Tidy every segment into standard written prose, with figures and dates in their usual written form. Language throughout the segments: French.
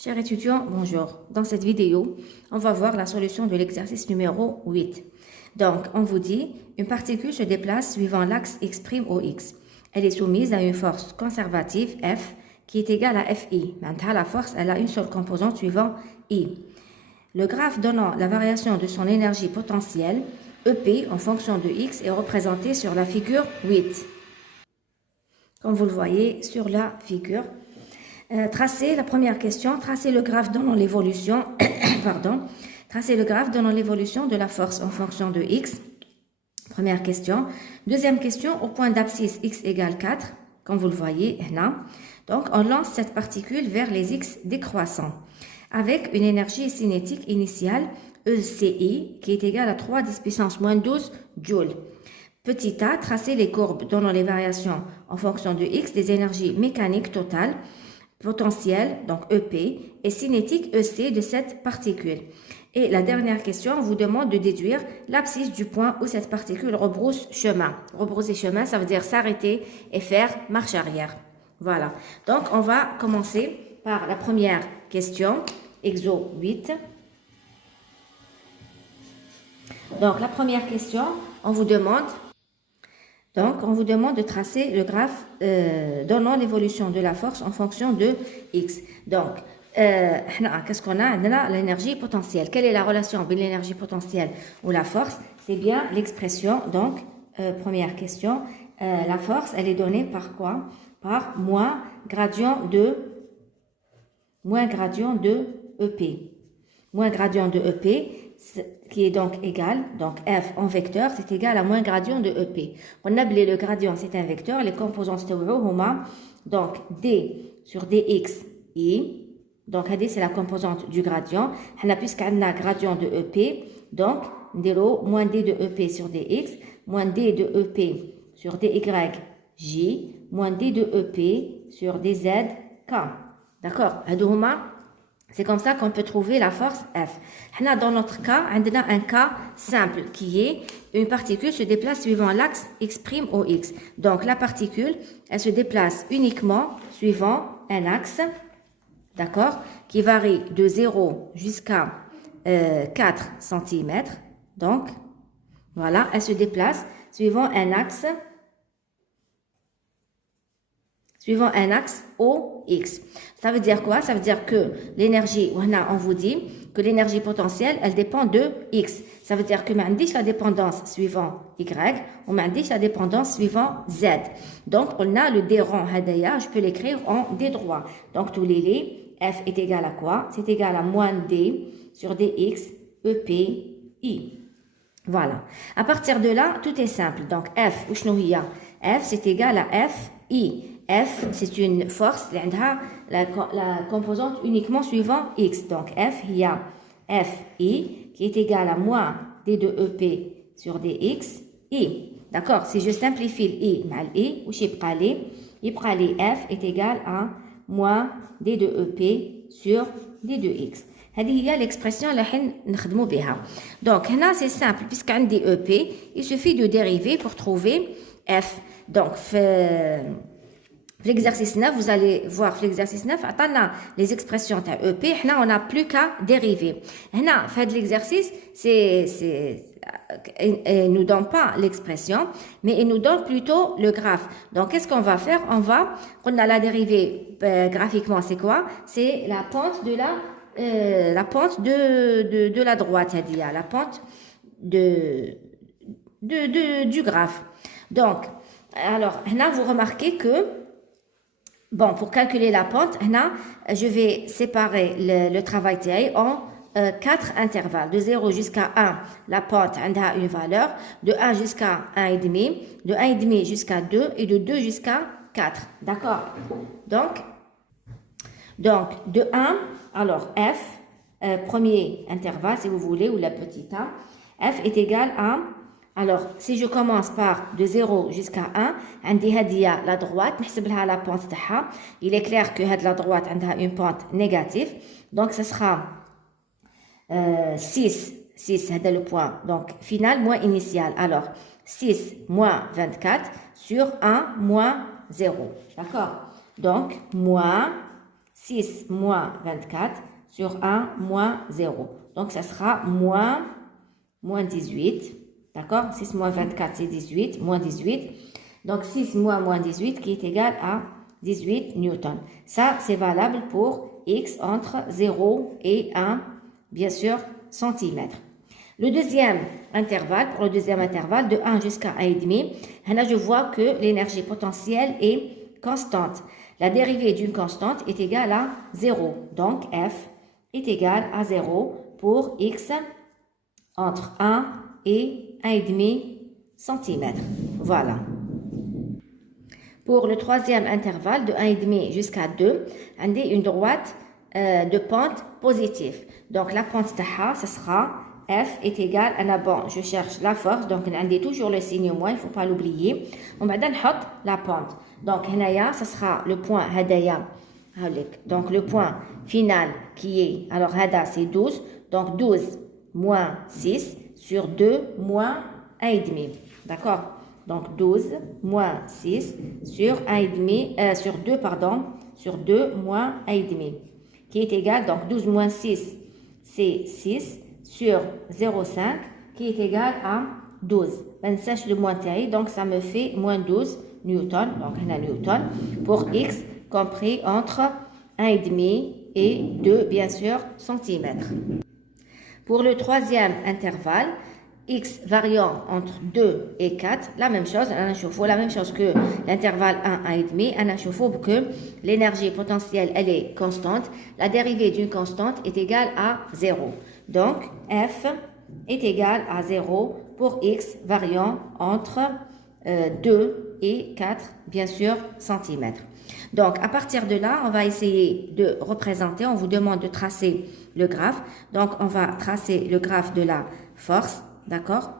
Chers étudiants, bonjour. Dans cette vidéo, on va voir la solution de l'exercice numéro 8. Donc, on vous dit, une particule se déplace suivant l'axe x' au x. Elle est soumise à une force conservative F qui est égale à Fi. Maintenant, la force, elle a une seule composante suivant I. Le graphe donnant la variation de son énergie potentielle, EP, en fonction de x, est représenté sur la figure 8. Comme vous le voyez sur la figure. Tracez la première question, tracez le graphe donnant l'évolution, tracez le graphe donnant l'évolution de la force en fonction de x. Première question. Deuxième question, au point d'abscisse x égale 4, comme vous le voyez là. Donc, on lance cette particule vers les x décroissants avec une énergie cinétique initiale ECI qui est égale à 3 10 puissance moins 12 joules. Petit a, tracez les courbes donnant les variations en fonction de x des énergies mécaniques totales potentielle, donc EP, et cinétique EC de cette particule. Et la dernière question, on vous demande de déduire l'abscisse du point où cette particule rebrousse chemin. Rebrousser chemin, ça veut dire s'arrêter et faire marche arrière. Voilà. Donc, on va commencer par la première question, exo 8. Donc, la première question, on vous demande de tracer le graphe donnant l'évolution de la force en fonction de x. Donc, qu'est-ce qu'on a? On a l'énergie potentielle. Quelle est la relation entre l'énergie potentielle ou la force? C'est bien l'expression. Donc, première question, la force, elle est donnée par quoi? Par moins gradient de EP. Moins gradient de EP, qui est donc égal, donc f en vecteur, c'est égal à moins gradient de EP. On a appelé le gradient, c'est un vecteur, les composantes donc d sur dx i, donc d c'est la composante du gradient, puisqu'on a gradient de EP, donc moins d de EP sur dx, moins d de EP sur dy j, moins d de EP sur dz k. D'accord? C'est comme ça qu'on peut trouver la force F. Dans notre cas, on a un cas simple qui est une particule se déplace suivant l'axe x' au x. Donc la particule, elle se déplace uniquement suivant un axe, d'accord, qui varie de 0 jusqu'à 4 cm. Donc, voilà, elle se déplace suivant un axe OX. Ça veut dire quoi? Ça veut dire que l'énergie, on vous dit que l'énergie potentielle, elle dépend de X. Ça veut dire que on dit la dépendance suivant Y, on dit la dépendance suivant Z. Donc, on a le D rang hadaya, je peux l'écrire en D droit. Donc, tous les laits, F est égal à quoi? C'est égal à moins D sur DX, EP, I. Voilà. À partir de là, tout est simple. Donc, F, F, c'est égal à F, I. F, c'est une force, la composante uniquement suivant X. Donc, F, il y a Fi qui est égal à moins D de EP sur Dx, I. D'accord? Si je simplifie I mal I, ou F est égal à moins D de EP sur D de X. هذه هي l'expression اللي نخدموا بها. Donc, là, c'est simple, puisqu'عندي EP, il suffit de dériver pour trouver F. Donc, l'exercice 9, vous allez voir l'exercice 9, attendez les expressions de EP, on n'a plus qu'à dériver. Fait l'exercice, il nous donne pas l'expression, mais il nous donne plutôt le graphe. Donc, qu'est-ce qu'on va faire? On a la dérivée graphiquement, c'est quoi? C'est la pente de la droite, c'est-à-dire la pente du graphe. Donc, alors, là, vous remarquez que bon, pour calculer la pente, je vais séparer le travail TI en 4 intervalles. De 0 jusqu'à 1, la pente a une valeur. De 1 jusqu'à 1,5, de 1,5 jusqu'à 2 et de 2 jusqu'à 4. D'accord? Donc, de 1, alors F, premier intervalle, si vous voulez, ou la petite a, F est égal à... Alors, si je commence par de 0 jusqu'à 1, la droite, la pente, il est clair que la droite a une pente négative. Donc, ce sera 6, c'est le point donc, final moins initial. Alors, 6 moins 24 sur 1 moins 0. D'accord? Donc, moins 6 moins 24 sur 1 moins 0. Donc, ça sera moins 18. D'accord? 6 moins 24, c'est 18. Moins 18. Donc, 6 moins 18 qui est égal à 18 newtons. Ça, c'est valable pour X entre 0 et 1, bien sûr, centimètres. Le deuxième intervalle, pour le deuxième intervalle, de 1 jusqu'à 1,5, là, je vois que l'énergie potentielle est constante. La dérivée d'une constante est égale à 0. Donc, F est égal à 0 pour X entre 1 et 1,5 cm. Voilà. Pour le troisième intervalle, de 1,5 jusqu'à 2, on a une droite de pente positive. Donc, la pente taha, ce sera F est égal à, bon, je cherche la force, donc on a toujours le signe moins, il ne faut pas l'oublier. On va donner la pente. Donc, ce sera le point hadaya. Donc, le point final qui est, alors hada c'est 12, donc 12 moins 6 sur 2 moins 1,5. D'accord? Donc, 12 moins 6 sur 1,5, sur 2, pardon, sur 2 moins 1,5, qui est égal, donc 12 moins 6, c'est 6, sur 0,5, qui est égal à 12. Ben, sèche le moins taille, donc ça me fait moins 12 newtons, donc on a newton, pour X compris entre 1,5 et 2, bien sûr, centimètres. Pour le troisième intervalle, X variant entre 2 et 4, la même chose, la même chose que l'intervalle 1, 1,5, on a que l'énergie potentielle, elle est constante. La dérivée d'une constante est égale à 0. Donc, F est égal à 0 pour X variant entre 2 et 4, bien sûr, centimètres. Donc, à partir de là, on va essayer de représenter, on vous demande de tracer le graphe. Donc, on va tracer le graphe de la force. D'accord?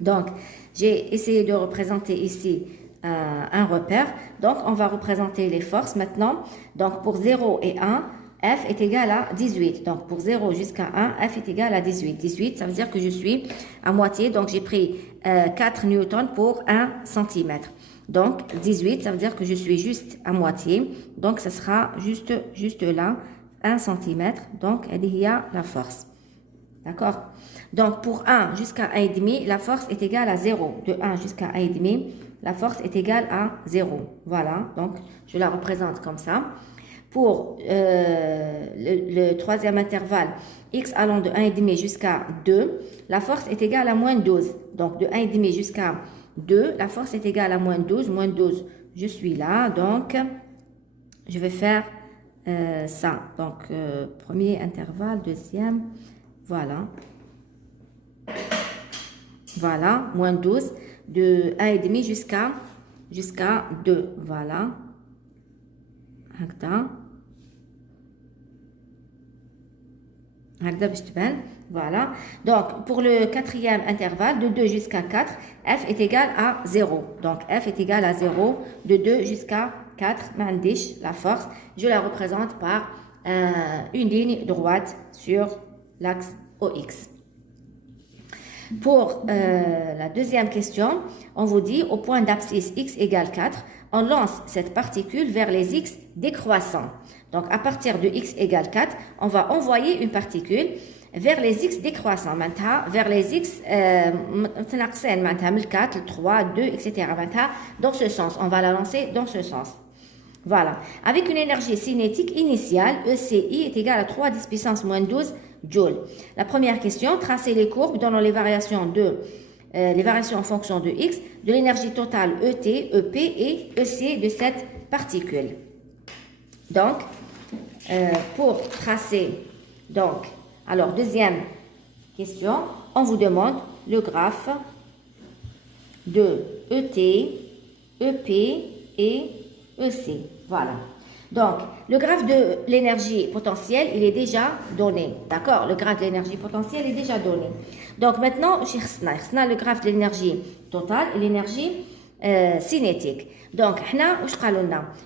Donc, j'ai essayé de représenter ici un repère. Donc, on va représenter les forces maintenant. Donc, pour 0 et 1, F est égal à 18. Donc, pour 0 jusqu'à 1, F est égal à 18. 18, ça veut dire que je suis à moitié. Donc, j'ai pris 4 newtons pour 1 cm. Donc, 18, ça veut dire que je suis juste à moitié. Donc, ça sera juste là, 1 cm. Donc, il y a la force. D'accord? Donc, pour 1 jusqu'à 1,5, la force est égale à 0. De 1 jusqu'à 1,5, la force est égale à 0. Voilà, donc je la représente comme ça. Pour le troisième intervalle, X allant de 1,5 jusqu'à 2, la force est égale à moins 12. Donc, de 1,5 jusqu'à 2, la force est égale à moins 12. Moins 12, je suis là. Donc, je vais faire ça. Donc, premier intervalle, deuxième... Voilà. Voilà, moins 12, de 1,5 jusqu'à 2. Voilà. Voilà. Donc, pour le quatrième intervalle, de 2 jusqu'à 4, F est égal à 0. Donc, F est égal à 0. De 2 jusqu'à 4, la force, je la représente par une ligne droite sur l'axe OX. Pour la deuxième question, on vous dit au point d'abscisse x égale 4, on lance cette particule vers les x décroissants. Donc, à partir de x égale 4, on va envoyer une particule vers les x décroissants. Maintenant, vers les x, 4, le 3, 2, etc. Maintenant, dans ce sens, on va la lancer dans ce sens. Voilà. Avec une énergie cinétique initiale, ECI est égal à 3 10 puissance moins 12 joules. La première question, tracer les courbes donnant les variations en fonction de x, de l'énergie totale ET, EP et EC de cette particule. Donc, pour tracer, alors deuxième question, on vous demande le graphe de ET, EP et EC. Voilà. Donc, le graphe de l'énergie potentielle, il est déjà donné. D'accord? Le graphe de l'énergie potentielle est déjà donné. Donc, maintenant, on a le graphe de l'énergie totale et l'énergie cinétique. Donc,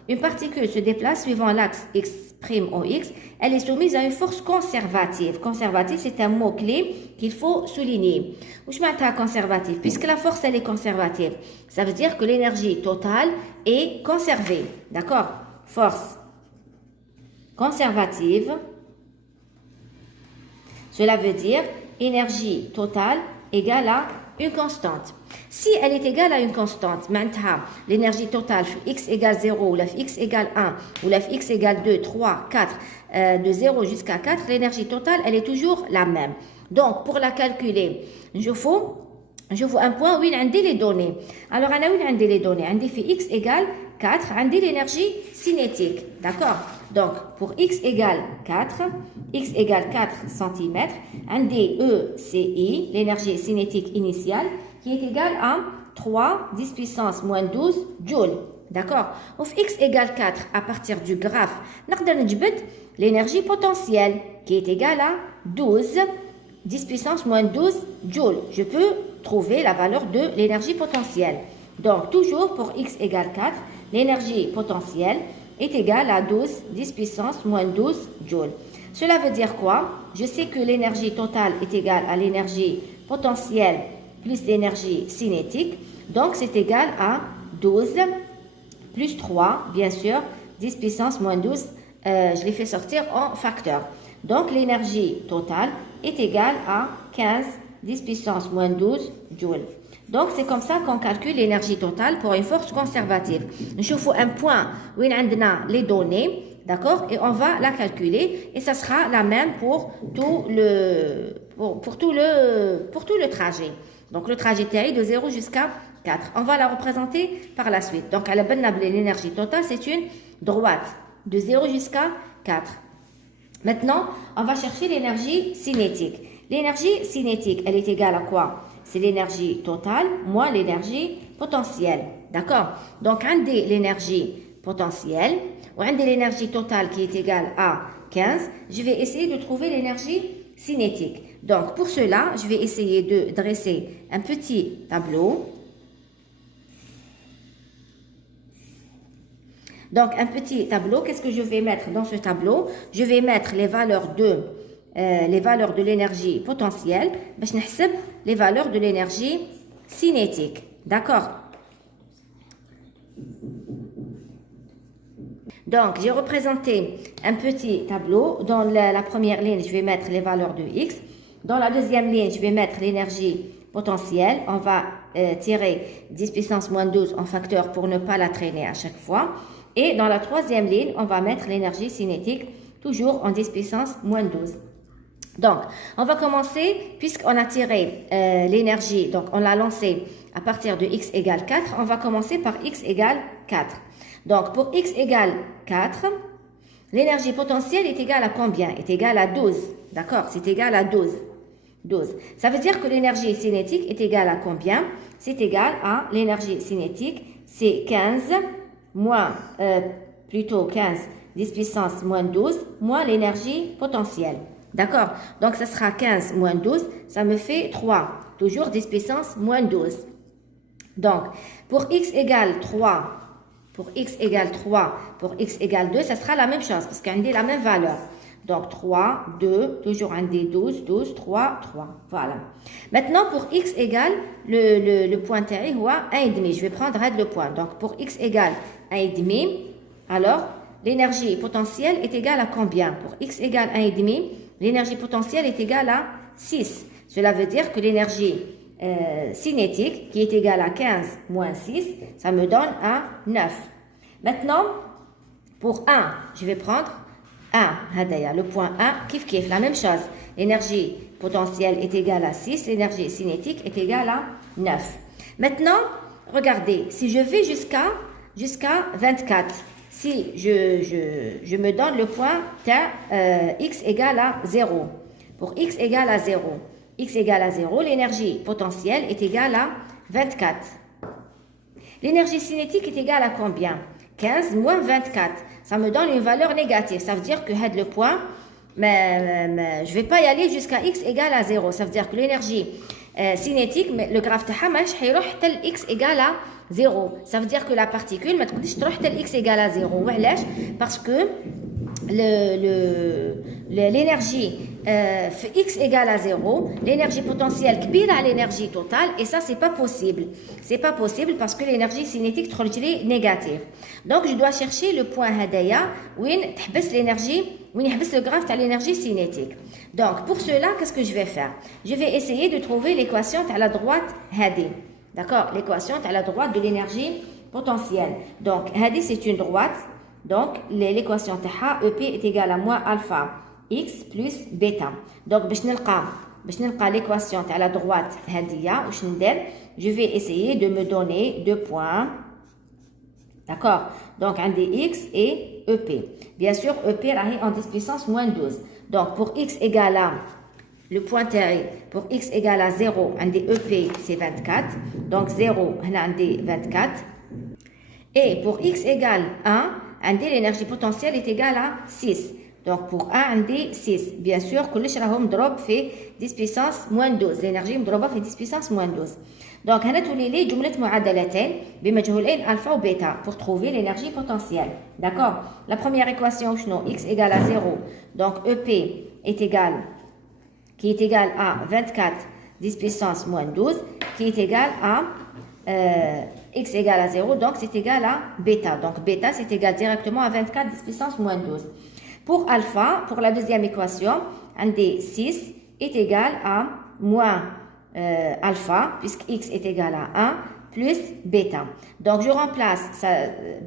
une particule se déplace suivant l'axe x' OX. Elle est soumise à une force conservative. Conservative, c'est un mot-clé qu'il faut souligner. Où je m'attends conservative? Puisque la force, elle est conservative. Ça veut dire que l'énergie totale est conservée. D'accord? Force conservative, cela veut dire énergie totale égale à une constante. Si elle est égale à une constante, maintenant, l'énergie totale x égale 0, ou x égale 1, ou x égale 2, 3, 4, de 0 jusqu'à 4, l'énergie totale, elle est toujours la même. Donc, pour la calculer, je vois un point où il y a les données. Alors, on a où les données? On fait x égale 4, on dit l'énergie cinétique. D'accord? Donc, pour x égale 4 cm, on dit ECI, l'énergie cinétique initiale, qui est égale à 3, 10 puissance moins 12 joules. D'accord? Pour x égale 4, à partir du graphe, on a l'énergie potentielle, qui est égale à 12, 10 puissance moins 12 joules. Je peux trouver la valeur de l'énergie potentielle. Donc, toujours pour x égale 4, l'énergie potentielle est égale à 12, 10 puissance moins 12 joules. Cela veut dire quoi? Je sais que l'énergie totale est égale à l'énergie potentielle plus l'énergie cinétique. Donc, c'est égal à 12 plus 3, bien sûr, 10 puissance moins 12. Je l'ai fait sortir en facteur. Donc, l'énergie totale est égale à 15, 10 puissance moins 12 joules. Donc, c'est comme ça qu'on calcule l'énergie totale pour une force conservative. Je fais un point où il y a les données, d'accord, et on va la calculer, et ça sera la même pour tout le trajet. Donc, le trajet de 0 jusqu'à 4. On va la représenter par la suite. Donc, à la bonne l'énergie totale, c'est une droite de 0 jusqu'à 4. Maintenant, on va chercher l'énergie cinétique. L'énergie cinétique, elle est égale à quoi? C'est l'énergie totale moins l'énergie potentielle. D'accord? Donc, on a l'énergie potentielle, ou on a l'énergie totale qui est égale à 15. Je vais essayer de trouver l'énergie cinétique. Donc, pour cela, je vais essayer de dresser un petit tableau. Donc, un petit tableau, qu'est-ce que je vais mettre dans ce tableau? Je vais mettre les valeurs de l'énergie potentielle, je vais les valeurs de l'énergie cinétique. D'accord? Donc, j'ai représenté un petit tableau. Dans la première ligne, je vais mettre les valeurs de x. Dans la deuxième ligne, je vais mettre l'énergie potentielle. On va tirer 10 puissance moins 12 en facteur pour ne pas la traîner à chaque fois. Et dans la troisième ligne, on va mettre l'énergie cinétique, toujours en 10 puissance moins 12. Donc, on va commencer, puisqu'on a tiré l'énergie, donc on l'a lancée à partir de x égale 4, on va commencer par x égale 4. Donc, pour x égale 4, l'énergie potentielle est égale à combien? Est égale à 12. D'accord? C'est égal à 12. 12. Ça veut dire que l'énergie cinétique est égale à combien? C'est égal à l'énergie cinétique, c'est 15 moins, plutôt 15, 10 puissance moins 12, moins l'énergie potentielle. D'accord? Donc, ça sera 15 moins 12, ça me fait 3. Toujours 10 puissance moins 12. Donc, pour x égale 3, pour x égale 3, pour x égale 2, ça sera la même chose, parce qu'on a la même valeur. Donc, 3, 2, toujours un d 12, 12, 3, 3. Voilà. Maintenant, pour x égale, le point terri, 1,5. Je vais prendre le point. Donc, pour x égale 1,5, alors, l'énergie potentielle est égale à combien? Pour x égale 1,5, l'énergie potentielle est égale à 6. Cela veut dire que l'énergie cinétique, qui est égale à 15 moins 6, ça me donne à 9. Maintenant, pour 1, je vais prendre 1. Le point 1, kiff, la même chose. L'énergie potentielle est égale à 6, l'énergie cinétique est égale à 9. Maintenant, regardez, si je vais jusqu'à 24, si je me donne le point x égale à 0. Pour x égale à 0, l'énergie potentielle est égale à 24. L'énergie cinétique est égale à combien? 15 moins 24. Ça me donne une valeur négative. Ça veut dire que le point, je ne vais pas y aller jusqu'à x égale à 0. Ça veut dire que l'énergie cinétique, le graphe de x égale à 0. Ça veut dire que la particule, x égale à 0. Parce que l'énergie x égale à 0, l'énergie potentielle كبيرة à l'énergie totale, et ça c'est pas possible. C'est pas possible parce que l'énergie cinétique تخرج négative. Donc je dois chercher le point هدايا وين تحبس l'énergie, وين يحبس le graphe à l'énergie cinétique. Donc pour cela, qu'est-ce que je vais faire? Je vais essayer de trouver l'équation à la droite هذه. D'accord? L'équation à la droite de l'énergie potentielle. Donc هذه c'est une droite. Donc, l'équation تاعها EP est égale à moins alpha x plus bêta. Donc, باش نلقى l'équation à la droite هادية واش ندير؟ Je vais essayer de me donner deux points. D'accord? Donc, عندي x et EP. Bien sûr, EP راهي en 10 puissance moins 12. Donc, pour x égale à le point تاعي pour x égale à 0 عندي EP c'est 24. Donc 0 هنا عندي 24. Et pour x égale 1 l'énergie potentielle est égale à 6. Donc pour 1 عندي 6. Bien sûr كلش راهو مضروب في 10 puissance moins 12. L'énergie مضروبة في 10 puissance moins 12. Donc هنا تولي لي جملة معادلتين بمجهولين alpha و bêta pour trouver l'énergie potentielle. D'accord? La première équation شنو? X égale à 0. Donc EP est égal à 24 10 puissance moins 12 qui est égal à x égale à 0, donc c'est égal à bêta. Donc bêta, c'est égal directement à 24 10 puissance moins 12. Pour alpha, pour la deuxième équation, un des 6 est égal à moins alpha, puisque x est égal à 1, plus bêta. Donc je remplace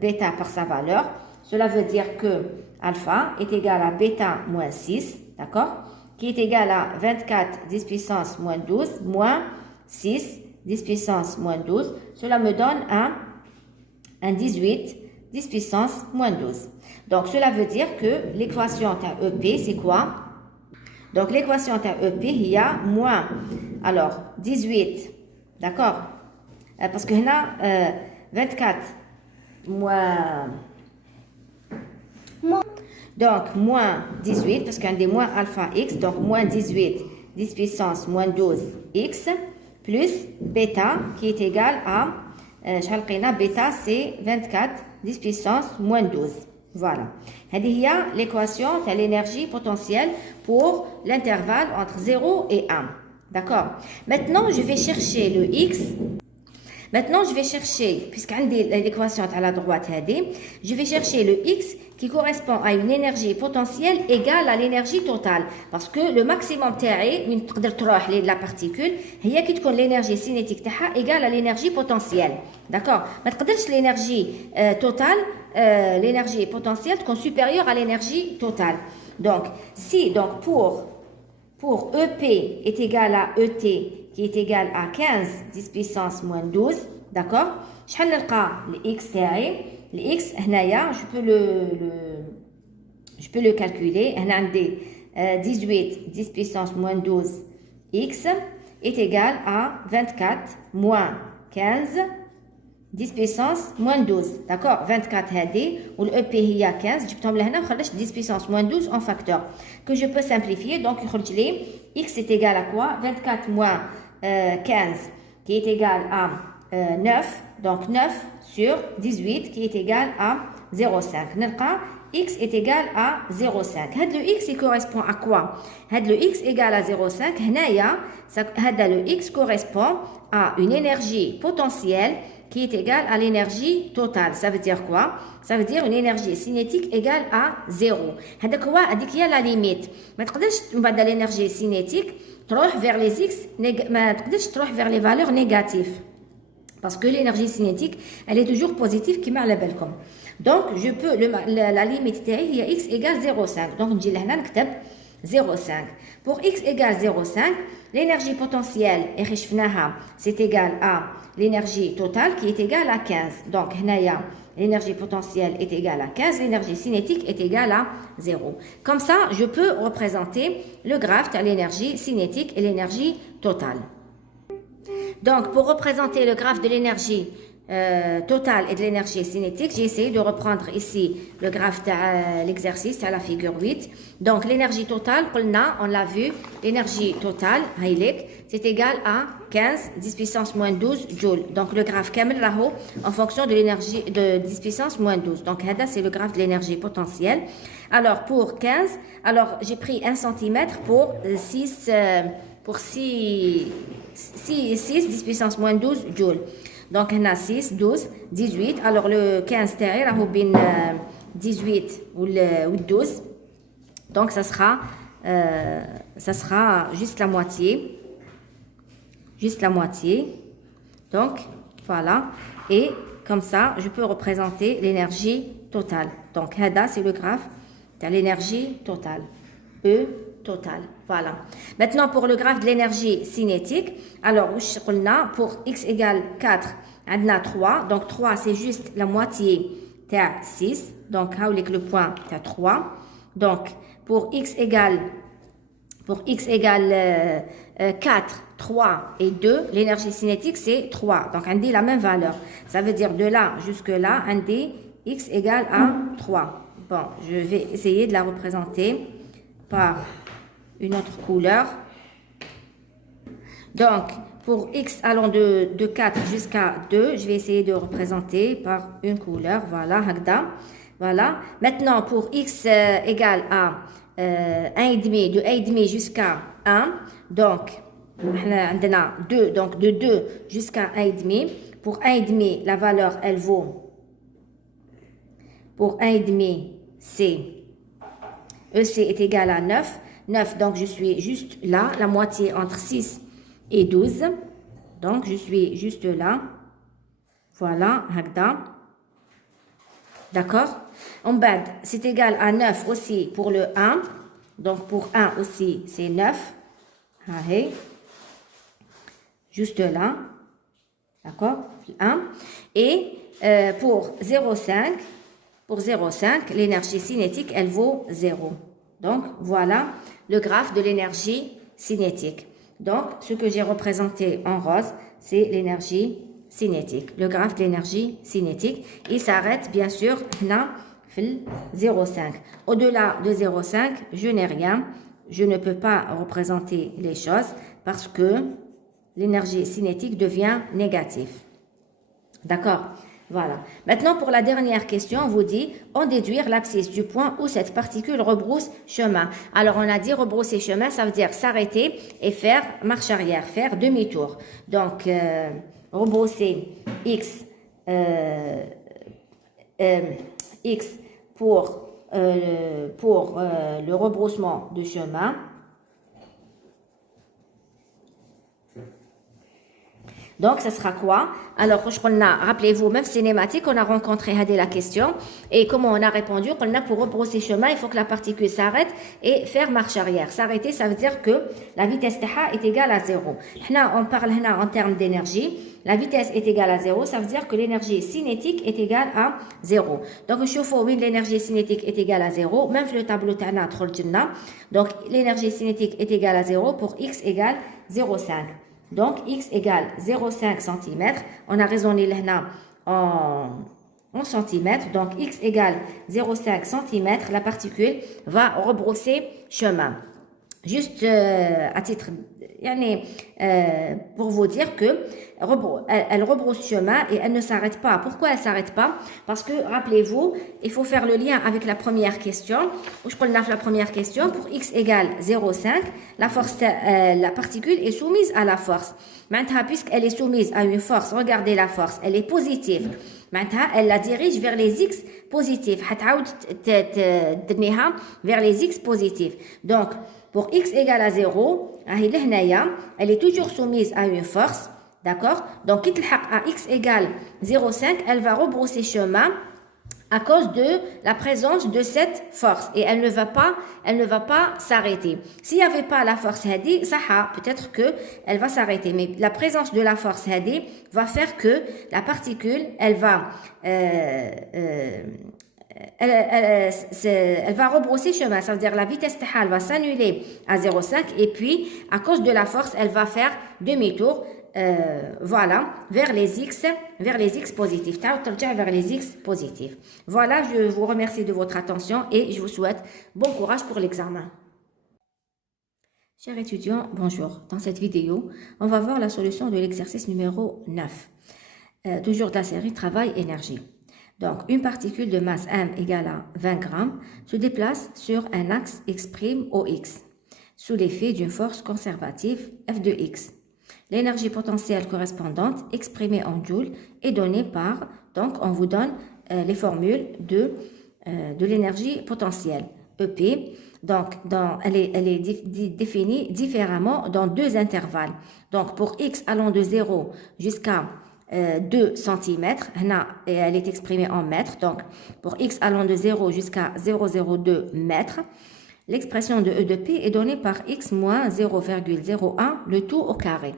bêta par sa valeur. Cela veut dire que alpha est égal à bêta moins 6, d'accord, qui est égal à 24 10 puissance moins 12 moins 6 10 puissance moins 12, cela me donne un 18 10 puissance moins 12. Donc cela veut dire que l'équation à EP c'est quoi? Donc l'équation à EP il y a moins, alors 18, d'accord, parce que là 24 moins, donc moins 18 parce qu'il y a des moins alpha x, donc moins 18 10 puissance moins 12 x plus bêta qui est égal à bêta c'est 24 10 puissance moins 12. Voilà. Il y a l'équation de l'énergie potentielle pour l'intervalle entre 0 et 1. D'accord? Maintenant, je vais chercher le x. Maintenant, je vais chercher, puisqu'il y a l'équation à la droite, je vais chercher le x qui correspond à une énergie potentielle égale à l'énergie totale. Parce que le maximum تاعي من تقدر تروح la particule هي كي تكون l'énergie cinétique تاعها égale à l'énergie potentielle. D'accord? ما تقدرش l'énergie totale, l'énergie potentielle تكون supérieure à l'énergie totale. Donc, pour EP est égal à ET qui est égal à 15 10 puissance moins 12, d'accord? شحال نلقى x تاعي؟ x هنايا je peux le calculer. هنا عندي 18 10 puissance moins 12 x est égal à 24 moins 15 10 puissance moins 12, d'accord? 24 هذه والEP هي 15 جبتهم لهنا وخرجت 10 puissance moins 12 en facteur que je peux simplifier. Donc يخرج لي x est égal à quoi? 24 moins 15 qui est égal à 9, donc 9 sur 18 qui est égal à 0,5. نلقى x est égal à 0,5. هذا le x il correspond à quoi? هذا le x égal à 0,5 هنايا هذا le x correspond à une énergie potentielle qui est égale à l'énergie totale. Ça veut dire quoi? Ça veut dire une énergie cinétique égale à 0. هذاك هو هذيك هي la limite. ما تقدرش من بعد l'énergie cinétique تروح vers les x, ما تقدرش تروح vers les valeurs négatives. Parce que l'énergie cinétique, elle est toujours positive كما على بالكم. Donc je peux la limite تاعي هي x égale 0,5. Donc نجي لهنا نكتب 0,5. Pour x égale 0,5, l'énergie potentielle c'est égal à l'énergie totale qui est égale à 15. Donc هنايا l'énergie potentielle est égale à 15, l'énergie cinétique est égale à 0. Comme ça, je peux représenter le graphe de l'énergie cinétique et l'énergie totale. Donc, pour représenter le graphe de l'énergie totale et de l'énergie cinétique, j'ai essayé de reprendre ici le graphe de l'exercice à la figure 8. Donc, l'énergie totale, on l'a vu, l'énergie totale, c'est égal à 15, 10 puissance moins 12 joules. Donc, le graphe Kamel Raho, en fonction de l'énergie de 10 puissance moins 12. Donc, c'est le graphe de l'énergie potentielle. Alors, pour 15, alors j'ai pris 1 cm pour 6, 10 puissance moins 12 joules. Donc, on a 6, 12, 18. Alors, le 15 terre, on a 18 ou le 12. Donc, ça sera juste la moitié. Juste la moitié. Donc, voilà. Et comme ça, je peux représenter l'énergie totale. Donc, Hada, c'est le graphe de l'énergie totale. E totale. Voilà. Maintenant, pour le graphe de l'énergie cinétique, alors, pour x égale 4, on a 3. Donc, 3, c'est juste la moitié de 6. Donc, le point de 3. Donc, pour x égale 4, 3 et 2, l'énergie cinétique, c'est 3. Donc, on dit la même valeur. Ça veut dire de là jusque là, on dit x égale à 3. Bon, je vais essayer de la représenter par une autre couleur. Donc, pour x allant de 4 jusqu'à 2, je vais essayer de représenter par une couleur. Voilà, Hagda. Voilà. Maintenant, pour x égale à 1,5, de 1,5 jusqu'à 1, donc, on a 2, donc de 2 jusqu'à 1,5. Pour 1,5, la valeur, elle vaut, pour 1,5, c'est EC est égal à 9. 9, donc je suis juste là, la moitié entre 6 et 12. Donc, je suis juste là. Voilà, Hagda. D'accord? En bas, c'est égal à 9 aussi pour le 1. Donc, pour 1 aussi, c'est 9. Allez. Juste là. D'accord? 1. Et pour 0,5, l'énergie cinétique, elle vaut 0. Donc, voilà le graphe de l'énergie cinétique. Donc, ce que j'ai représenté en rose, c'est l'énergie cinétique. Le graphe de l'énergie cinétique. Il s'arrête, bien sûr, là, 0,5. Au-delà de 0,5, je n'ai rien. Je ne peux pas représenter les choses parce que l'énergie cinétique devient négative. D'accord? Voilà. Maintenant, pour la dernière question, on vous dit, en déduire l'abscisse du point où cette particule rebrousse chemin. Alors, on a dit rebrousser chemin, ça veut dire s'arrêter et faire marche arrière, faire demi-tour. Donc, rebrousser X pour le rebroussement de chemin. Donc, ce sera quoi? Alors, rappelez-vous, même cinématique, on a rencontré la question. Et comment on a répondu? Pour rebrousser chemin, il faut que la particule s'arrête et faire marche arrière. S'arrêter, ça veut dire que la vitesse TH est égale à 0. Là, on parle en termes d'énergie. La vitesse est égale à 0, ça veut dire que l'énergie cinétique est égale à 0. Donc, je chauffe, oui, l'énergie cinétique est égale à 0. Même le tableau Tana, donc, l'énergie cinétique est égale à 0 pour x égale 0,5. Donc, x égale 0,5 cm. On a raisonné là en centimètres. Donc, x égale 0,5 cm. La particule va rebrousser chemin. Juste à titre, pour vous dire que elle rebrousse chemin et elle ne s'arrête pas. Pourquoi elle ne s'arrête pas? Parce que, rappelez-vous, il faut faire le lien avec la première question. Je prends la première question. Pour x égale 0,5, la particule est soumise à la force. Maintenant, puisqu'elle est soumise à une force, regardez la force, elle est positive. Maintenant, elle la dirige vers les x positifs. Vers les x positifs. Donc, pour x égale à 0, elle est toujours soumise à une force. D'accord? Donc, à x égale 0,5, elle va rebrousser chemin à cause de la présence de cette force. Et elle ne va pas s'arrêter. S'il n'y avait pas la force Hadi, peut-être qu'elle va s'arrêter. Mais la présence de la force Hadi va faire que la particule, elle va rebrousser chemin, ça veut dire la vitesse TH va s'annuler à 0,5 et puis à cause de la force, elle va faire demi-tour voilà, vers les x positifs. Vers les x positifs. Voilà, je vous remercie de votre attention et je vous souhaite bon courage pour l'examen. Chers étudiants, bonjour. Dans cette vidéo, on va voir la solution de l'exercice numéro 9. Toujours de la série travail-énergie. Donc, une particule de masse m égale à 20 grammes se déplace sur un axe x' OX sous l'effet d'une force conservative F de x. L'énergie potentielle correspondante exprimée en joules est donnée par, donc on vous donne les formules de l'énergie potentielle, EP. Donc, elle est définie différemment dans deux intervalles. Donc, pour x allant de 0 jusqu'à 2 cm, elle est exprimée en mètres. Donc, pour x allant de 0 jusqu'à 0,02 mètres, l'expression de E de P est donnée par x moins 0,01, le tout au carré.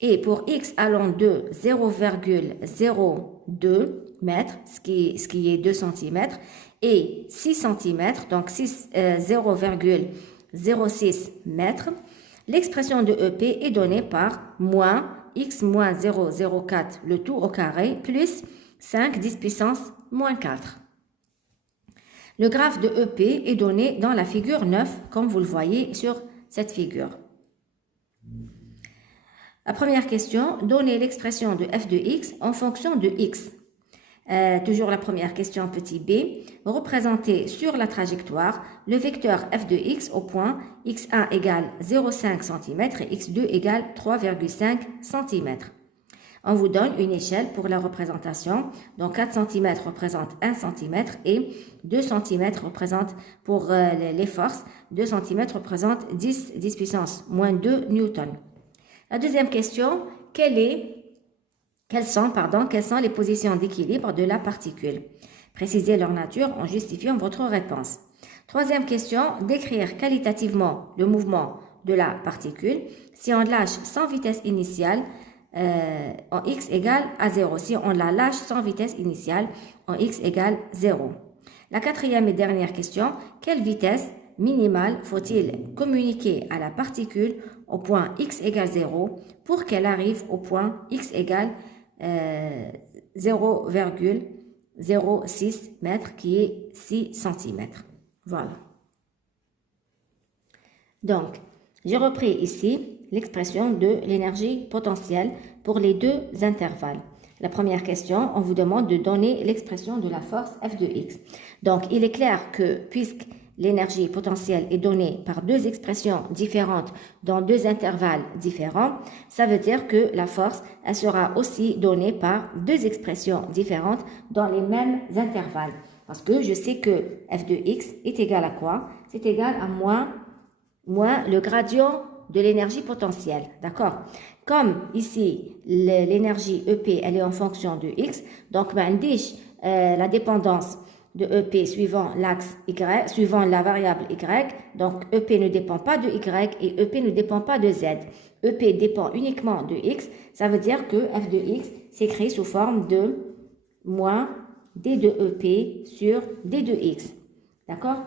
Et pour x allant de 0,02 mètres, ce qui est 2 cm, et 6 cm, donc 0,06 mètres, l'expression de EP est donnée par moins x moins 0,04, le tout au carré, plus 5 10 puissance moins 4. Le graphe de EP est donné dans la figure 9, comme vous le voyez sur cette figure. La première question, donnez l'expression de f de x en fonction de x. Toujours la première question, petit b. Représentez sur la trajectoire le vecteur f de x au point x1 égale 0,5 cm et x2 égale 3,5 cm. On vous donne une échelle pour la représentation. Donc 4 cm représente 1 cm et 2 cm représente pour les forces, 2 cm représente 10 puissance moins 2 newtons. La deuxième question, quelles sont les positions d'équilibre de la particule? Précisez leur nature en justifiant votre réponse. Troisième question, décrire qualitativement le mouvement de la particule si on lâche sans vitesse initiale en x égale à 0. Si on la lâche sans vitesse initiale en x égale 0. La quatrième et dernière question, quelle vitesse minimale faut-il communiquer à la particule au point x égale 0 pour qu'elle arrive au point x égale 0,06 mètres qui est 6 cm. Voilà. Donc, j'ai repris ici l'expression de l'énergie potentielle pour les deux intervalles. La première question, on vous demande de donner l'expression de la force F de x. Donc, il est clair que puisque l'énergie potentielle est donnée par deux expressions différentes dans deux intervalles différents, ça veut dire que la force, elle sera aussi donnée par deux expressions différentes dans les mêmes intervalles. Parce que je sais que f de x est égal à quoi? C'est égal à moins le gradient de l'énergie potentielle. D'accord? Comme ici, l'énergie EP, elle est en fonction de x, donc la dépendance de EP suivant l'axe Y, suivant la variable Y. Donc, EP ne dépend pas de Y et EP ne dépend pas de Z. EP dépend uniquement de X. Ça veut dire que f de X s'écrit sous forme de moins D de EP sur D de X. D'accord?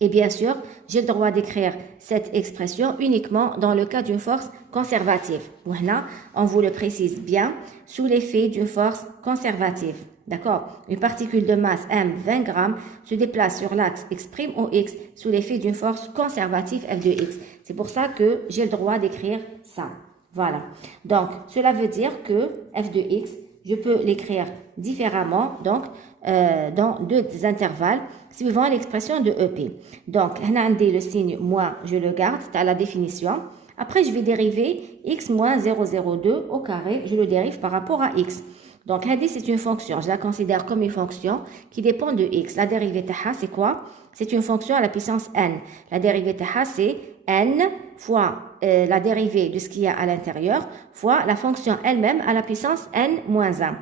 Et bien sûr, j'ai le droit d'écrire cette expression uniquement dans le cas d'une force conservative. Voilà, on vous le précise bien, sous l'effet d'une force conservative. D'accord? Une particule de masse m 20 grammes se déplace sur l'axe x' OX sous l'effet d'une force conservative f de x. C'est pour ça que j'ai le droit d'écrire ça. Voilà. Donc, cela veut dire que f de x, je peux l'écrire différemment, donc dans deux intervalles, suivant l'expression de EP. Donc, le signe moins, je le garde, c'est à la définition. Après, je vais dériver x moins 0,02 au carré, je le dérive par rapport à x. Donc, c'est une fonction, je la considère comme une fonction qui dépend de x. La dérivée taha, c'est quoi? C'est une fonction à la puissance n. La dérivée taha, c'est n fois la dérivée de ce qu'il y a à l'intérieur fois la fonction elle-même à la puissance n moins 1.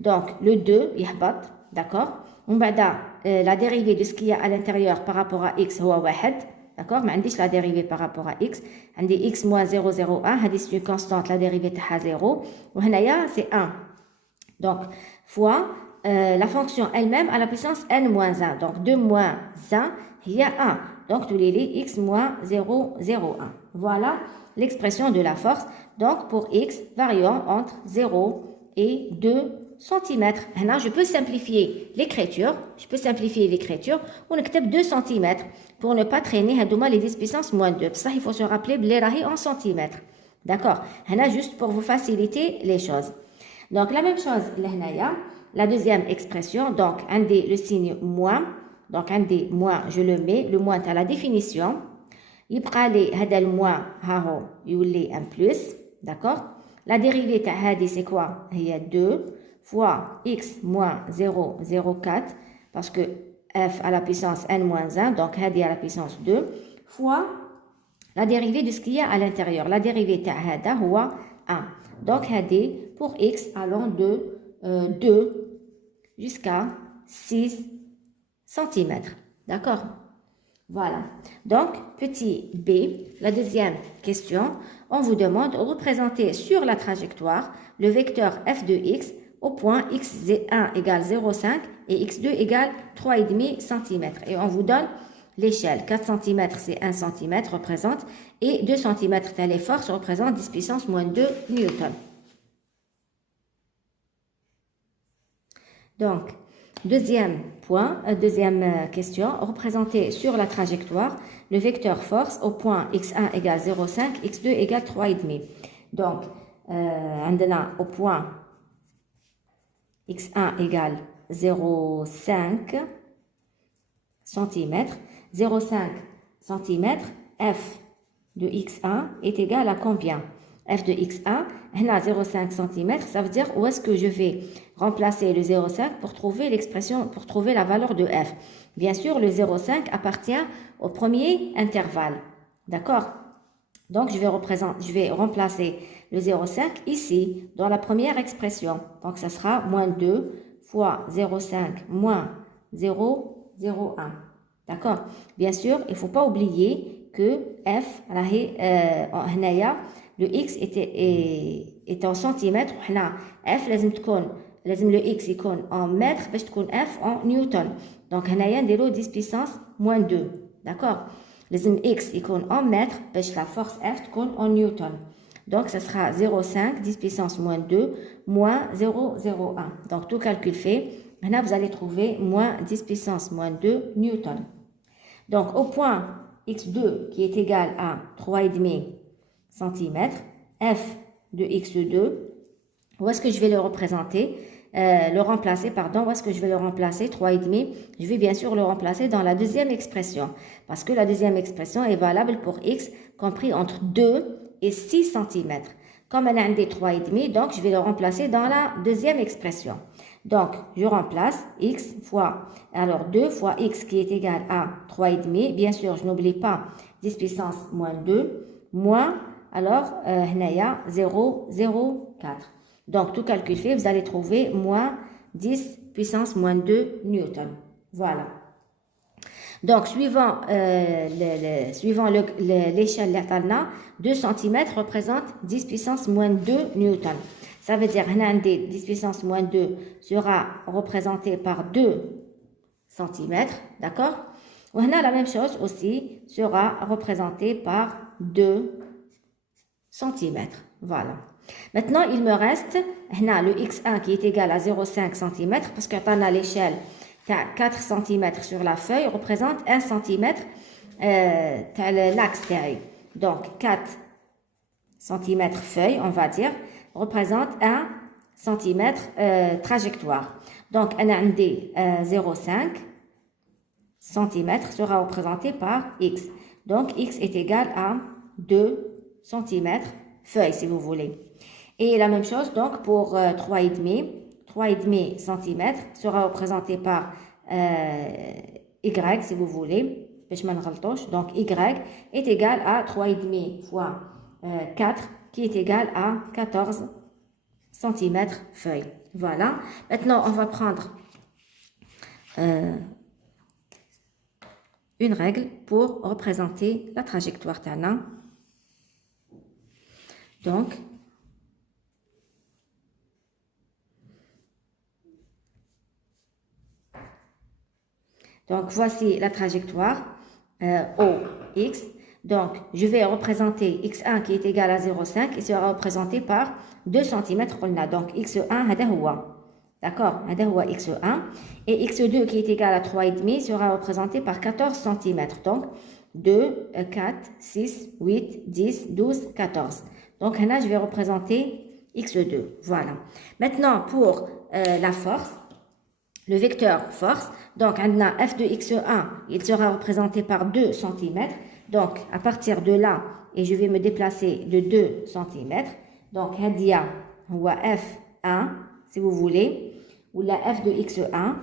Donc, le 2, yahbat, d'accord? La dérivée de ce qu'il y a à l'intérieur par rapport à x, هو 1. D'accord? Mais la dérivée par rapport à x. X moins 0,01, c'est une constante, la dérivée taha 0. C'est 1. Donc, fois la fonction elle-même à la puissance n moins 1. Donc, 2 moins 1, il y a 1. Donc, tous les x moins 0,01. Voilà l'expression de la force. Donc, pour x variant entre 0 et 2 cm. Là, je peux simplifier l'écriture. On écrit 2 cm pour ne pas traîner les 10 puissance moins 2. Ça, il faut se rappeler les rahi en centimètres. D'accord. Là, juste pour vous faciliter les choses. Donc, la même chose, la deuxième expression. Donc, le signe moins. Donc, moins, je le mets. Le moins à la définition. Il prend le moins, il un plus. D'accord. La dérivée, c'est quoi? Il y a 2 fois x moins 0,04 parce que f à la puissance n moins 1, donc hadi à la puissance 2, fois la dérivée de ce qu'il y a à l'intérieur. La dérivée de hada huwa 1. Donc hadi pour x allant de 2 jusqu'à 6 cm. D'accord? Voilà. Donc, petit b, la deuxième question, on vous demande de représenter sur la trajectoire le vecteur f de x au point x1 égale 0,5 et x2 égale 3,5 cm. Et on vous donne l'échelle. 4 cm, c'est 1 cm, représente, et 2 cm, telle est force, représente 10 puissance moins 2 newton. Donc, deuxième question, représenter sur la trajectoire le vecteur force au point x1 égale 0,5, x2 égale 3,5. Donc, au point x1 égale 0,5 cm. 0,5 cm, f de x1 est égal à combien? F de x1, 0,5 cm, ça veut dire où est-ce que je vais remplacer le 0,5 pour trouver l'expression, pour trouver la valeur de f. Bien sûr, le 0,5 appartient au premier intervalle. D'accord? Donc, je vais remplacer le 0,5 ici, dans la première expression. Donc, ça sera moins 2 fois 0,5 moins 0,01. D'accord? Bien sûr, il ne faut pas oublier que f, le x est en centimètres. F, le x يكون en mètres, باش تكون f en newton. Donc, هنايا نديرو 10 puissance moins 2. D'accord? لازم x يكون en mètres, باش la force f تكون en newton. Donc, ça sera 0,5, 10 puissance moins 2, moins 0,01. Donc, tout calcul fait. Maintenant, vous allez trouver moins 10 puissance moins 2 newton. Donc, au point x2 qui est égal à 3,5 cm, f de x2, où est-ce que je vais le représenter? Où est-ce que je vais le remplacer? 3,5. Je vais bien sûr le remplacer dans la deuxième expression. Parce que la deuxième expression est valable pour x compris entre 2 et 6 cm. Comme on a un des 3,5, donc je vais le remplacer dans la deuxième expression. Donc, je remplace x fois, alors 2 fois x qui est égal à 3,5. Bien sûr, je n'oublie pas 10 puissance moins 2, moins, alors, 0,04. Donc, tout calcul fait, vous allez trouver moins 10 puissance moins 2 newton. Voilà. Donc, suivant l'échelle latana, 2 cm représente 10 puissance moins 2 newton. Ça veut dire que 10 puissance moins 2 sera représenté par 2 cm. D'accord? La même chose aussi sera représentée par 2 cm. Voilà. Maintenant, il me reste le x1 qui est égal à 0,5 cm parce que l'échelle 4 cm sur la feuille représente 1 cm l'axe. Donc, 4 cm feuille, on va dire, représente 1 cm trajectoire. Donc, un 0,5 cm sera représenté par x. Donc, x est égal à 2 cm feuille, si vous voulez. Et la même chose, donc, pour 3,5 cm sera représenté par y, si vous voulez. Donc, y est égal à 3,5 fois 4, qui est égal à 14 cm feuille. Voilà. Maintenant, on va prendre une règle pour représenter la trajectoire Tana. Donc, voici la trajectoire. OX. Donc, je vais représenter X1 qui est égal à 0,5 et sera représenté par 2 cm. Donc, X1, d'accord, X1. Et X2 qui est égal à 3,5 sera représenté par 14 cm. Donc, 2, 4, 6, 8, 10, 12, 14. Donc, là, je vais représenter X2. Voilà. Maintenant, pour la force, le vecteur force, donc, on a F de X1, il sera représenté par 2 cm. Donc, à partir de là, et je vais me déplacer de 2 cm. Donc, Hadia, ou F1, si vous voulez, ou la F de X1,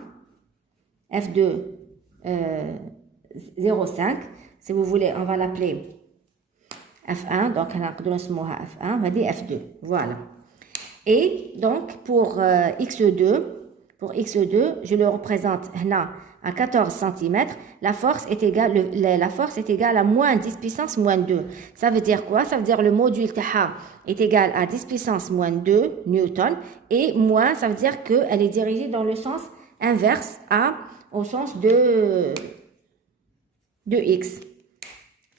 F de 0,5, si vous voulez, on va l'appeler F1, donc on a F1, on va dire F2, voilà. Et donc, pour X2, je le représente là à 14 cm, la force est égale à moins 10 puissance moins 2. Ça veut dire quoi? Ça veut dire le module TH est égal à 10 puissance moins 2 newton, et moins, ça veut dire qu'elle est dirigée dans le sens inverse au sens de X.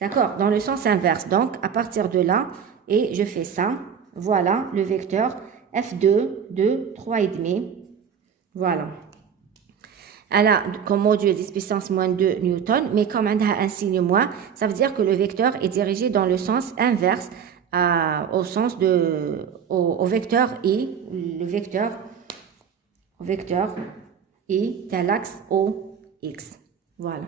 D'accord? Dans le sens inverse. Donc, à partir de là, et je fais ça, voilà le vecteur F2 de 3,5. Voilà. Elle a comme module 10 puissance moins 2 newton, mais comme elle a un signe moins, ça veut dire que le vecteur est dirigé dans le sens inverse au vecteur I, le vecteur I de l'axe OX. Voilà.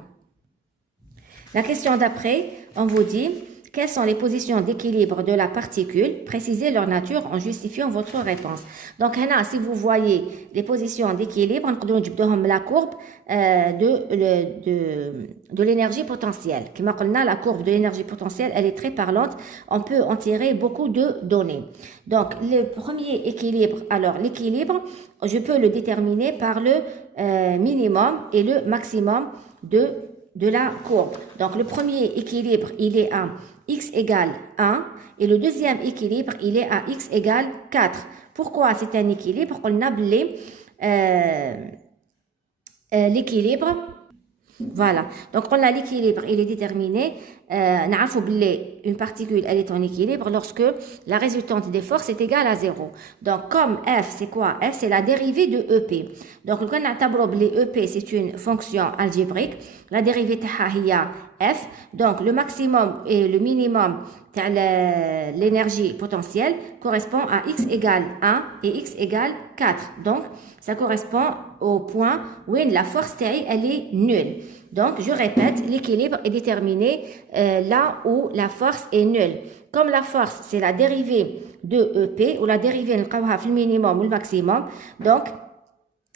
La question d'après, on vous dit quelles sont les positions d'équilibre de la particule, précisez leur nature en justifiant votre réponse. Donc là, si vous voyez les positions d'équilibre, on peut la courbe de l'énergie potentielle. Comme on a la courbe de l'énergie potentielle, elle est très parlante, on peut en tirer beaucoup de données. Donc le premier équilibre, alors l'équilibre, je peux le déterminer par le minimum et le maximum de la courbe. Donc, le premier équilibre, il est à x égale 1 et le deuxième équilibre, il est à x égale 4. Pourquoi c'est un équilibre? On a l'équilibre. Voilà. Donc, on a l'équilibre, il est déterminé. Une particule, elle est en équilibre lorsque la résultante des forces est égale à 0. Donc, comme F, c'est quoi? F, c'est la dérivée de EP. Donc, quand on a les EP, c'est une fonction algébrique. La dérivée de F. Donc, le maximum et le minimum de l'énergie potentielle correspond à x égale 1 et x égale 4. Donc, ça correspond au point où la force elle est nulle. Donc, je répète, l'équilibre est déterminé là où la force est nulle. Comme la force, c'est la dérivée de EP, ou la dérivée de le minimum ou le maximum, donc,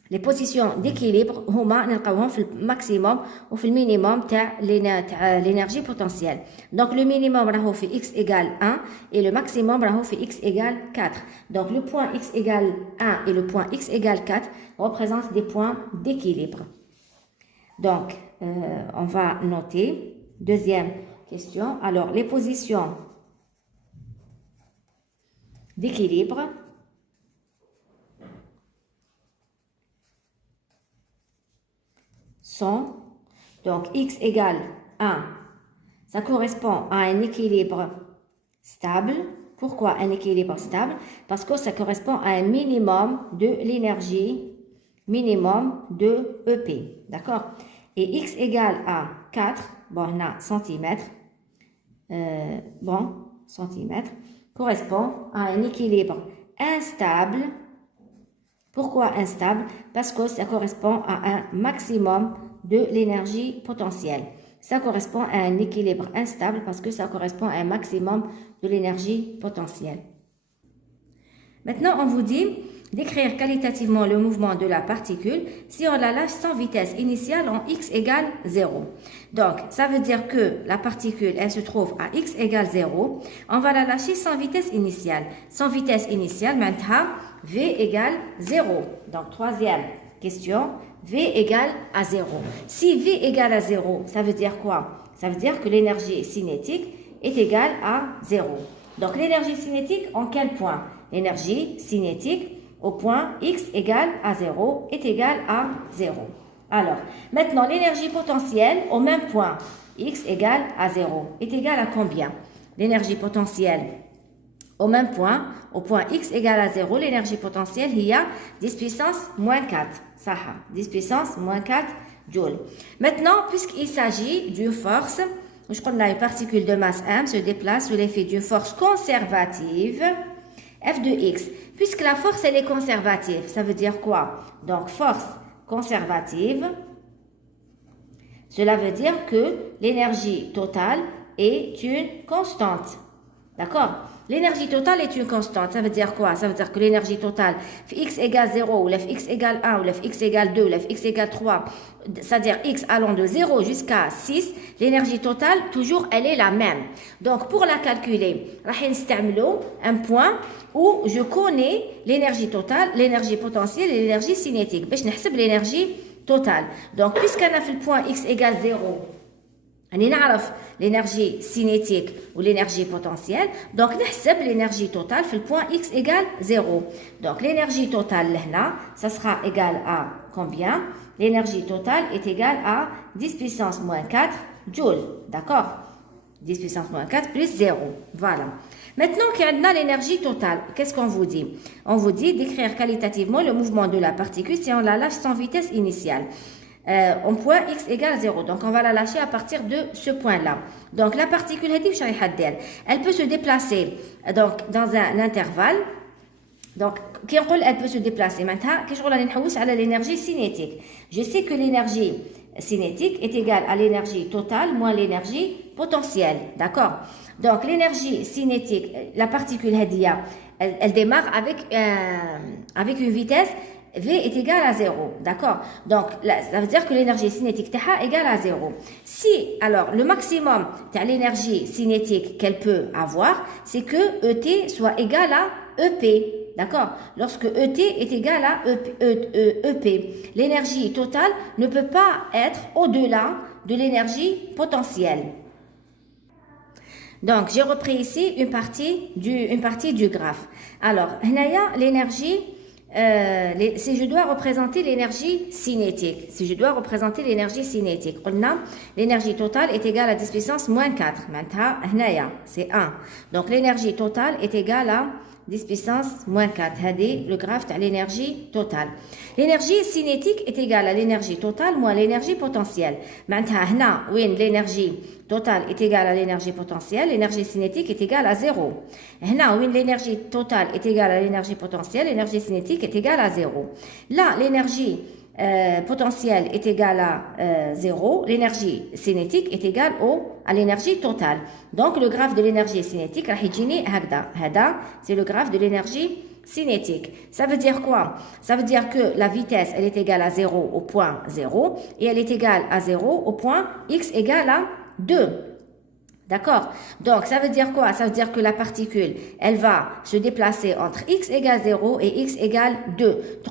les positions d'équilibre, هما نلقاوهم في maximum ou في minimum تاع l'énergie potentielle. Donc le minimum راهو في x égale 1 et le maximum راهو في x égale 4. Donc le point x égale 1 et le point x égale 4 représentent des points d'équilibre. Donc on va noter. Deuxième question. Alors les positions d'équilibre sont, donc x égale 1, ça correspond à un équilibre stable. Pourquoi un équilibre stable? Parce que ça correspond à un minimum de l'énergie, minimum de EP, d'accord? Et x égale à 4, bon, on a centimètres, centimètres, correspond à un équilibre instable. Pourquoi instable? Parce que ça correspond à un maximum de l'énergie potentielle. Ça correspond à un équilibre instable parce que ça correspond à un maximum de l'énergie potentielle. Maintenant, on vous dit d'écrire qualitativement le mouvement de la particule si on la lâche sans vitesse initiale en x égale 0. Donc, ça veut dire que la particule, elle se trouve à x égale 0. On va la lâcher sans vitesse initiale. Sans vitesse initiale, maintenant, v égale 0. Donc, troisième question, v égale à 0. Si v égale à 0, ça veut dire quoi? Ça veut dire que l'énergie cinétique est égale à 0. Donc, l'énergie cinétique en quel point? L'énergie cinétique au point x égale à 0 est égale à 0. Alors, maintenant, l'énergie potentielle au même point. x égale à 0 est égal à combien? L'énergie potentielle au même point, au point x égale à 0, l'énergie potentielle, il y a 10 puissance moins 4. Ça, 10 puissance moins 4 joules. Maintenant, puisqu'il s'agit d'une force, je crois que une particule de masse m se déplace sous l'effet d'une force conservative, f de x. Puisque la force, elle est conservative, ça veut dire quoi? Donc, force conservative, cela veut dire que l'énergie totale est une constante. D'accord? L'énergie totale est une constante. Ça veut dire quoi? Ça veut dire que l'énergie totale, x égale 0, ou x égale 1, ou x égale 2, ou x égale 3, c'est-à-dire x allant de 0 jusqu'à 6, l'énergie totale, toujours, elle est la même. Donc, pour la calculer, un point où je connais l'énergie totale, l'énergie potentielle et l'énergie cinétique. Je vais l'énergie totale. Donc, puisqu'on a fait le point x égale 0, on نعرف l'énergie cinétique ou l'énergie potentielle, donc نحسب l'énergie totale في le point x égale 0. Donc l'énergie totale là, ça sera égal à combien? L'énergie totale est égale à 10 puissance moins 4 joules, d'accord? 10 puissance moins 4 plus 0, voilà. Maintenant qu'on a l'énergie totale, qu'est-ce qu'on vous dit? On vous dit d'écrire qualitativement le mouvement de la particule si on la lâche sans vitesse initiale. En point x égale 0. Donc, on va la lâcher à partir de ce point-là. Donc, la particule, elle peut se déplacer donc, dans un intervalle. Donc, elle peut se déplacer. Maintenant, l'énergie cinétique. Je sais que l'énergie cinétique est égale à l'énergie totale moins l'énergie potentielle. D'accord? Donc, l'énergie cinétique, la particule Hadia, elle démarre avec une vitesse V est égal à 0, d'accord? Donc, ça veut dire que l'énergie cinétique est égale à 0. Si, alors, le maximum de l'énergie cinétique qu'elle peut avoir, c'est que ET soit égal à EP, d'accord? Lorsque ET est égal à EP, l'énergie totale ne peut pas être au-delà de l'énergie potentielle. Donc, j'ai repris ici une partie du graphe. Alors, l'énergie... si je dois représenter l'énergie cinétique, on a l'énergie totale est égale à 10 puissance moins 4. Maintenant, c'est 1. Donc, l'énergie totale est égale à 10 puissance moins 4. C'est le graphe de l'énergie totale. L'énergie cinétique est égale à l'énergie totale moins l'énergie potentielle. Maintenant, l'énergie totale est égale à l'énergie potentielle, l'énergie cinétique est égale à 0. Là, où l'énergie totale est égale à l'énergie potentielle, l'énergie cinétique est égale à 0. Là, l'énergie potentielle est égale à 0, l'énergie cinétique est égale à l'énergie totale. Donc, le graphe de l'énergie cinétique, c'est le graphe de l'énergie cinétique. Ça veut dire quoi? Ça veut dire que la vitesse, elle est égale à 0 au point 0 et elle est égale à 0 au point x égale à 2. D'accord? Donc, ça veut dire quoi? Ça veut dire que la particule, elle va se déplacer entre x égale 0 et x égale 2.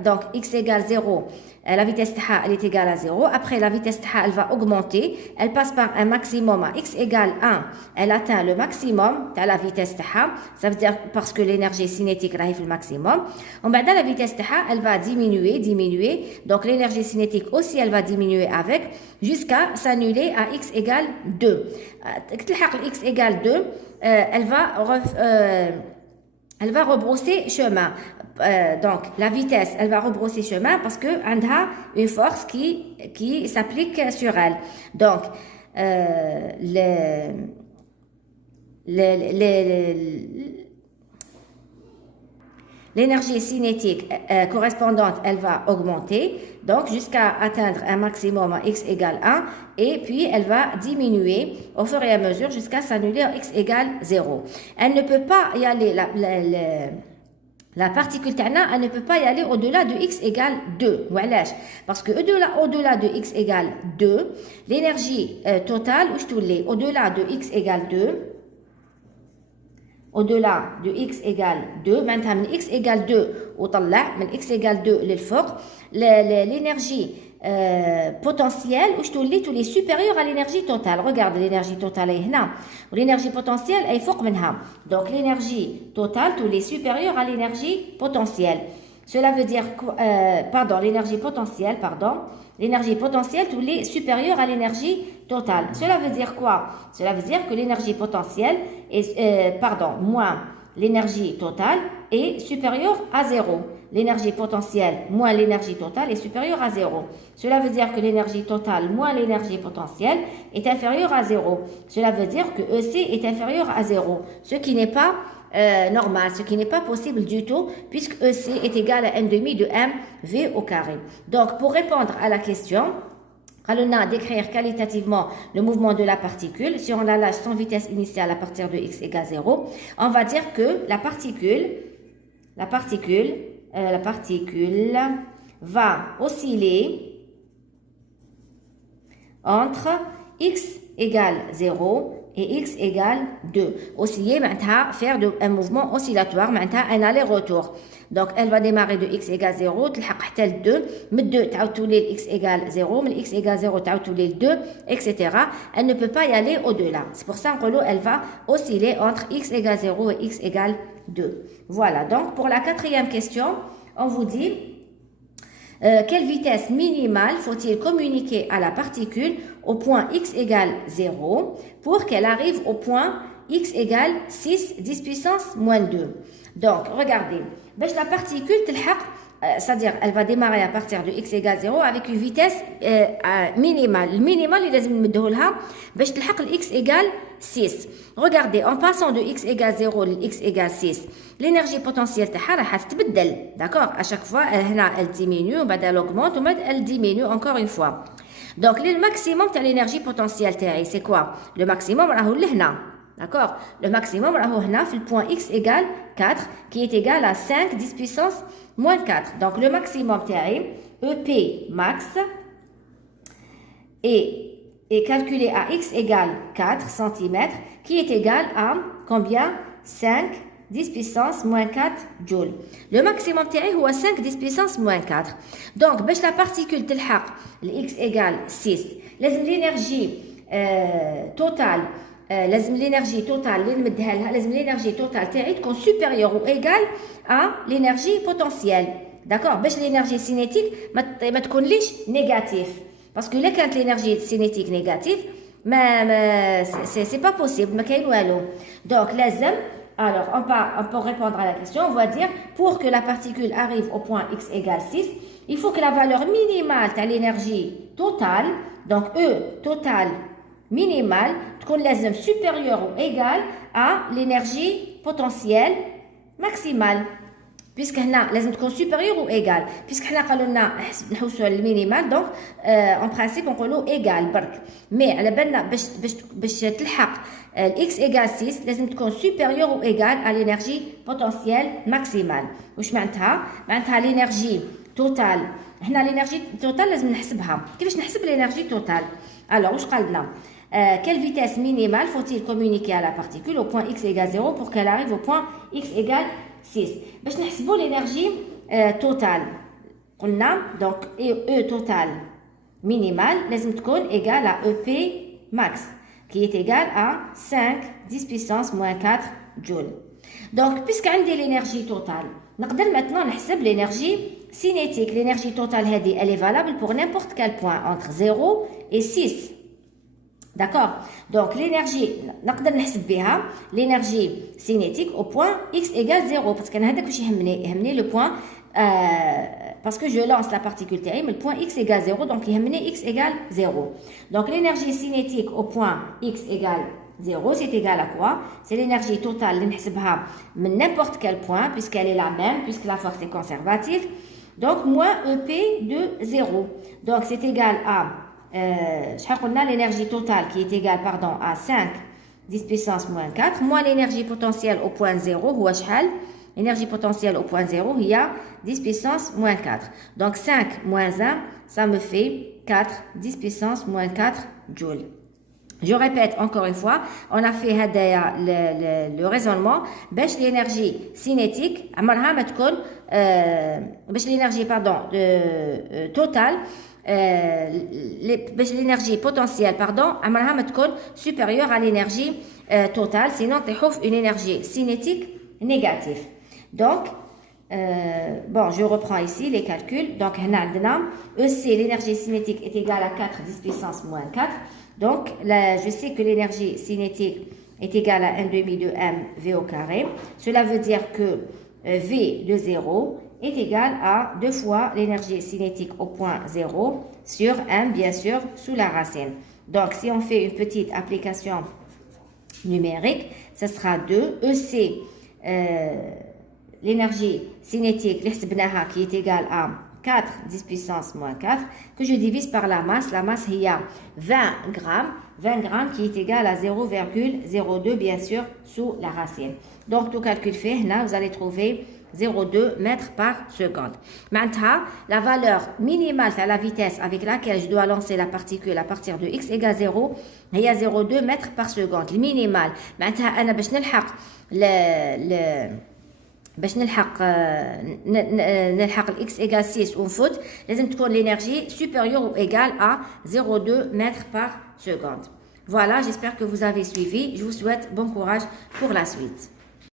Donc, x égale 0, la vitesse elle est égale à 0. Après, la vitesse elle va augmenter. Elle passe par un maximum à x égale 1. Elle atteint le maximum de la vitesse ça veut dire parce que l'énergie cinétique arrive au maximum. En bas, la vitesse elle va diminuer. Donc, l'énergie cinétique aussi, elle va diminuer avec jusqu'à s'annuler à x égale 2. X égale 2, elle va rebrousser chemin. Donc, la vitesse, elle va rebrousser chemin parce que elle a une force qui s'applique sur elle. Donc, l'énergie cinétique correspondante, elle va augmenter, donc jusqu'à atteindre un maximum à x égale 1, et puis elle va diminuer au fur et à mesure jusqu'à s'annuler à x égale 0. Elle ne peut pas y aller, la particule Tana, elle ne peut pas y aller au-delà de x égale 2. Parce que au-delà de x égale 2, l'énergie totale, au-delà de x égale 2, au-delà de x égale 2, maintenant x égale 2 وطلع من x égale 2 للفوق l'énergie potentielle elle est supérieure à l'énergie totale. Regarde l'énergie totale est là. L'énergie potentielle est فوق منها. Donc l'énergie totale elle est supérieure à l'énergie potentielle. Cela veut dire, pardon, l'énergie potentielle, est supérieure à l'énergie totale. Cela veut dire quoi? Cela veut dire que l'énergie potentielle est, moins l'énergie totale est supérieure à zéro. L'énergie potentielle moins l'énergie totale est supérieure à zéro. Cela veut dire que l'énergie totale moins l'énergie potentielle est inférieure à zéro. Cela veut dire que EC est inférieur à zéro, ce qui n'est pas normal, ce qui n'est pas possible du tout, puisque EC est égal à n demi de mv au carré. Donc, pour répondre à la question, allons décrire qualitativement le mouvement de la particule. Si on la lâche sans vitesse initiale à partir de x égale 0, on va dire que la particule va osciller entre x égale 0 et x égale 2. Osciller, faire un mouvement oscillatoire, un aller-retour. Donc, elle va démarrer de x égale 0, تلحق حتى ل 2, من 2 تعاود تولي x égale 0, من x égale 0 تعاود تولي ل 2, etc. Elle ne peut pas y aller au-delà. C'est pour ça qu'elle va osciller entre x égale 0 et x égale 2. Voilà, donc pour la quatrième question, on vous dit quelle vitesse minimale faut-il communiquer à la particule au point x égale 0 pour qu'elle arrive au point x égale 6 10 puissance moins 2. Donc, regardez, la particule, c'est-à-dire elle va démarrer à partir de x égale 0 avec une vitesse minimale. Le minimal, il est x égale 6. Regardez, en passant de x égale 0 à x égale 6, l'énergie potentielle d'accord? À chaque fois, elle diminue, elle augmente, elle diminue encore une fois. Donc, le maximum de l'énergie potentielle, c'est quoi? Le maximum, d'accord? Le maximum, c'est le point x égale 4, qui est égal à 5 10 puissance moins 4. Donc, le maximum, EP max, est calculé à x égale 4 cm, qui est égal à combien? 5 10 puissance moins 4 joules. Le maximum est 5 10 puissance moins 4. Donc, la particule تلحق x égale 6. L'énergie totale l'énergie totale تكون supérieure ou égale à l'énergie potentielle. D'accord? l'énergie cinétique ما تكونليش négatif. Parce que quand l'énergie cinétique négative, c'est pas possible, ما كاين والو. Donc, alors, pour répondre à la question, on va dire, pour que la particule arrive au point x égale 6, il faut que la valeur minimale de l'énergie totale, donc E totale minimale, soit supérieure ou égale à l'énergie potentielle maximale. Puisque هنا لازم تكون supérieur ou égal. Puisque هنا قالوا لنا نحوسوا على المينيمال, donc en principe نقولوا égal برك. Mais على بالنا باش تلحق x égale 6 لازم تكون supérieur ou égal à l'énergie potentielle maximale. واش معناتها؟ معناتها l'énergie totale. هنا l'énergie totale لازم نحسبها. كيفاش نحسب l'énergie totale؟ alors واش قال لنا؟ quelle vitesse minimale faut-il communiquer à la particule au point x égale 0 pour qu'elle arrive au point x égale 6. باش نحسبوا l'énergie totale. قلنا donc E total minimale لازم تكون égale à EP max qui est égal à 5 10 puissance moins 4 joules. Donc puisque عندي l'énergie totale, نقدر maintenant نحسب l'énergie cinétique. L'énergie totale هذه elle est valable pour n'importe quel point entre 0 et 6. D'accord? Donc, l'énergie, نقدر نحسب بها l'énergie cinétique au point x égale 0. Parce que هذاك واش يهمني le point, parce que je lance la particule تاعي, mais le point x égale 0, donc يهمني x égale 0. Donc, l'énergie cinétique au point x égale 0, c'est égal à quoi? C'est l'énergie totale اللي نحسبها من n'importe quel point, puisqu'elle est la même, puisque la force est conservative. Donc, moins EP de 0. Donc, c'est égal à l'énergie totale qui est égale à 5 10 puissance moins 4 moins l'énergie potentielle au point 0 l'énergie potentielle au point 0 il y a 10 puissance moins 4. Donc 5 moins 1 ça me fait 4 10 puissance moins 4 joules. Je répète encore une fois, on a fait le raisonnement باش l'énergie cinétique عمرها ما تكون باش l'énergie totale l'énergie potentielle عمرها ما تكون supérieure à l'énergie totale, sinon تحوف une énergie cinétique négative. Donc bon, je reprends ici les calculs. Donc, EC, l'énergie cinétique est égale à 4 10 puissance moins 4. Donc, là, je sais que l'énergie cinétique est égale à 1 demi de mv au carré. Cela veut dire que V de 0 est égal à 2 fois l'énergie cinétique au point 0 sur m, bien sûr, sous la racine. Donc, si on fait une petite application numérique, ce sera 2 EC, l'énergie cinétique, qui est égale à 4 10 puissance moins 4, que je divise par la masse. La masse, il y a 20 grammes qui est égal à 0,02, bien sûr, sous la racine. Donc, tout calcul fait, là, vous allez trouver 0,2 mètres par seconde. Maintenant, la valeur minimale de la vitesse avec laquelle je dois lancer la particule à partir de x égale 0, il y a 0,2 mètres par seconde. Le minimal. Maintenant, باش نلحق الاكس égale 6 ونفوت لازم تكون l'énergie supérieure ou égale à 0,2 mètres par seconde. Voilà, j'espère que vous avez suivi. Je vous souhaite bon courage pour la suite.